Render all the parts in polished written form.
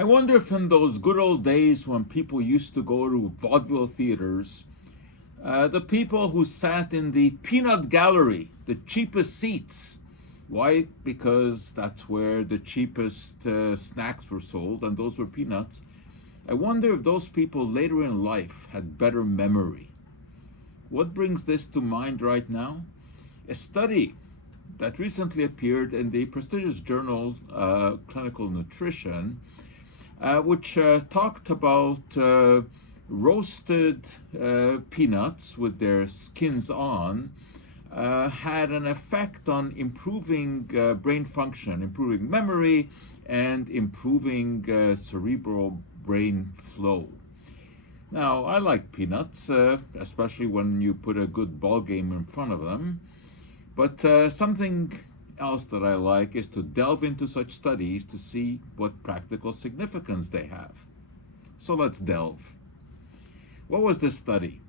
I wonder if in those good old days when people used to go to vaudeville theaters, the people who sat in the peanut gallery, the cheapest seats, why? Because that's where the cheapest snacks were sold, and those were peanuts. I wonder if those people later in life had better memory. What brings this to mind right now? A study that recently appeared in the prestigious journal Clinical Nutrition, which talked about roasted peanuts with their skins on, had an effect on improving brain function, improving memory, and improving cerebral brain flow. Now, I like peanuts, especially when you put a good ball game in front of them. But something else that I like is to delve into such studies to see what practical significance they have. So let's delve. What was this study?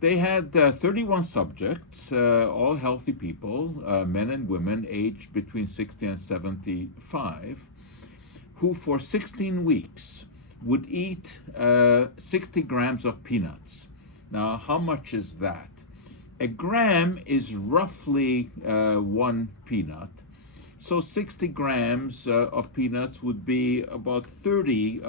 They had 31 subjects, all healthy people, men and women aged between 60 and 75, who for 16 weeks would eat 60 grams of peanuts. Now, how much is that? A gram is roughly one peanut. So 60 grams of peanuts would be about 30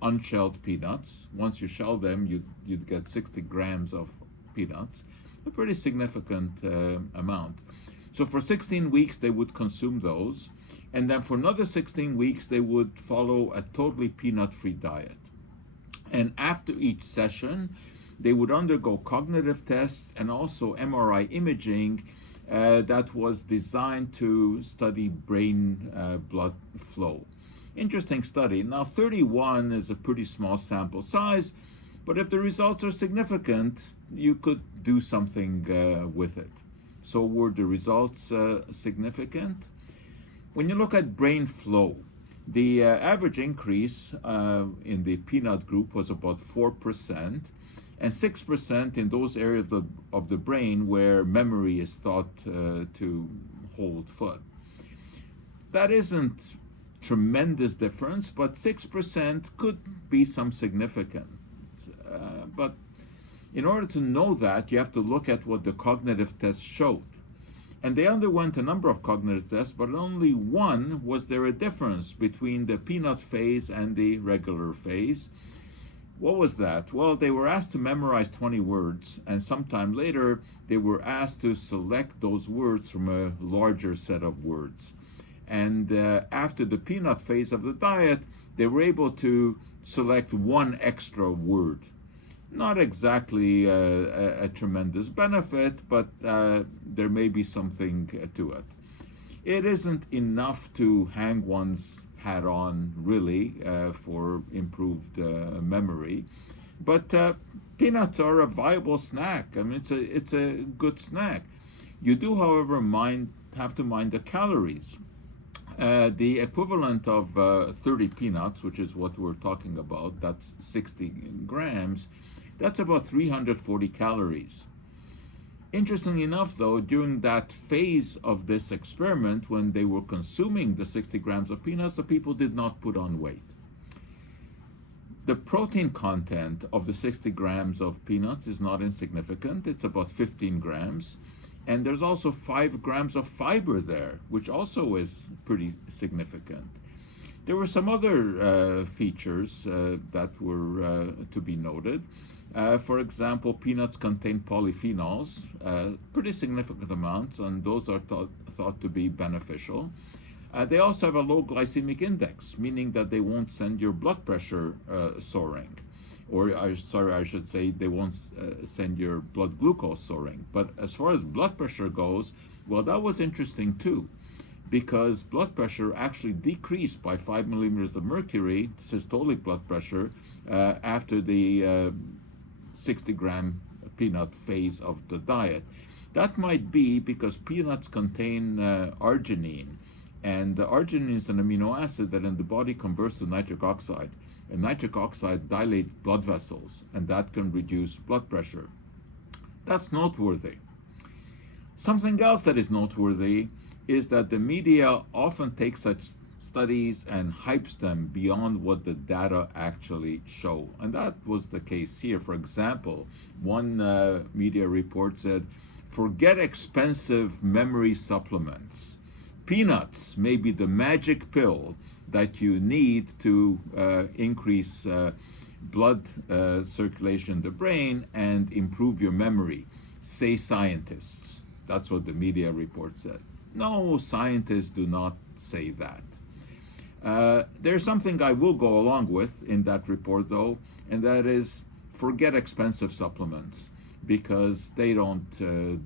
unshelled peanuts. Once you shell them, you'd get 60 grams of peanuts, a pretty significant amount. So for 16 weeks, they would consume those. And then for another 16 weeks, they would follow a totally peanut-free diet. And after each session, they would undergo cognitive tests and also MRI imaging that was designed to study brain blood flow. Interesting study. Now, 31 is a pretty small sample size, but if the results are significant, you could do something with it. So were the results significant? When you look at brain flow, the average increase in the peanut group was about 4%, and 6% in those areas of the brain where memory is thought to hold foot. That isn't tremendous difference, but 6% could be some significance. But in order to know that, you have to look at what the cognitive tests showed. And they underwent a number of cognitive tests, but only one was there a difference between the peanut phase and the regular phase. What was that? Well, they were asked to memorize 20 words, and sometime later, they were asked to select those words from a larger set of words. And after the peanut phase of the diet, they were able to select one extra word. Not exactly a tremendous benefit, but there may be something to it. It isn't enough to hang one's hat on, really, for improved memory. But peanuts are a viable snack. I mean, it's a good snack. You do, however, have to mind the calories. The equivalent of 30 peanuts, which is what we're talking about, that's 60 grams, that's about 340 calories. Interestingly enough, though, during that phase of this experiment, when they were consuming the 60 grams of peanuts, the people did not put on weight. The protein content of the 60 grams of peanuts is not insignificant. It's about 15 grams. And there's also 5 grams of fiber there, which also is pretty significant. There were some other features that were to be noted. For example, peanuts contain polyphenols, pretty significant amounts, and those are thought to be beneficial. They also have a low glycemic index, meaning that they won't send your blood pressure soaring. Or, I should say, they won't send your blood glucose soaring. But as far as blood pressure goes, well, that was interesting too, because blood pressure actually decreased by 5 millimeters of mercury, systolic blood pressure, after the 60-gram peanut phase of the diet. That might be because peanuts contain arginine, and arginine is an amino acid that in the body converts to nitric oxide. And nitric oxide dilates blood vessels, and that can reduce blood pressure. That's noteworthy. Something else that is noteworthy is that the media often takes such studies and hypes them beyond what the data actually show. And that was the case here. For example, one media report said, forget expensive memory supplements. Peanuts may be the magic pill that you need to increase blood circulation in the brain and improve your memory, say scientists. That's what the media report said. No, scientists do not say that. There's something I will go along with in that report, though, and that is forget expensive supplements because they don't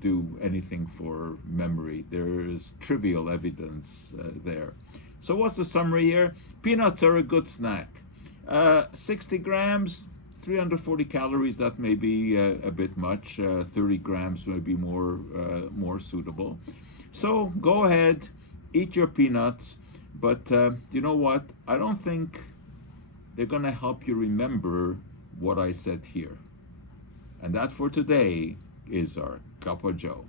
do anything for memory. There is trivial evidence there. So what's the summary here? Peanuts are a good snack. 60 grams, 340 calories, that may be a bit much. 30 grams may be more suitable. So go ahead, eat your peanuts, but you know what? I don't think they're going to help you remember what I said here. And that for today is our Cup of Joe.